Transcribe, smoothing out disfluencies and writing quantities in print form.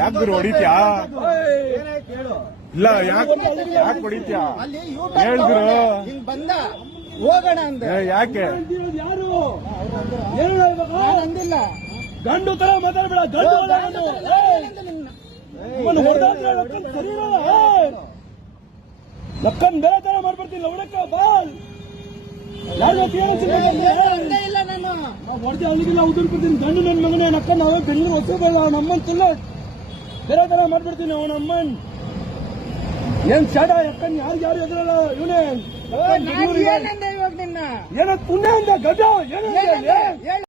ಯಾಕೆ ಹೊಡಿತ್ಯಾ? ಇಲ್ಲ ಯಾಕೆ ಹೊಡಿತ್ಯಾ? ಹೇಳಿದ್ರು ಬಂದ ಹೋಗೋಣ ಅಂದ. ಯಾಕೆ ಯಾರು ಅಂದಿಲ್ಲ. ಗಂಡು ತರ ಮಾತಾಡಬೇಡ. ಗಂಡು ಲಕ್ಕನ್ ಬೇರೆ ತರ ಮಾಡ್ಬಿಡ್ತೀನಿ. ಲವಣಕ್ಕ ಬಾಲ್ ಇಲ್ಲ ನಾನು ಹೊಡೆದು ಅವನಿಗೆಲ್ಲ ಉದುರ್ಬಿಡ್ತೀನಿ. ಗಂಡು ನನ್ನ ಮಗನೇ ನಕ್ಕನ್ ನಾವೇ ಬೆಂಗಳೂರು ಹೊಸಬಲ್ಲ. ಅವನಮ್ಮನ್ ತುಲ್ಲ ಬೇರೆ ತರ ಮಾಡ್ಬಿಡ್ತೀನಿ. ಅವನಮ್ಮನ್ ಏನ್ ಶಾಡ ಯಾಕನ್ ಯಾರು ಎದುರಲ್ಲ. ಇವನೇ ಇವಾಗ ನಿನ್ನ ಏನೋ ಪುಣ್ಯ ಅಂದ ಗಡ್ಡ ಏನು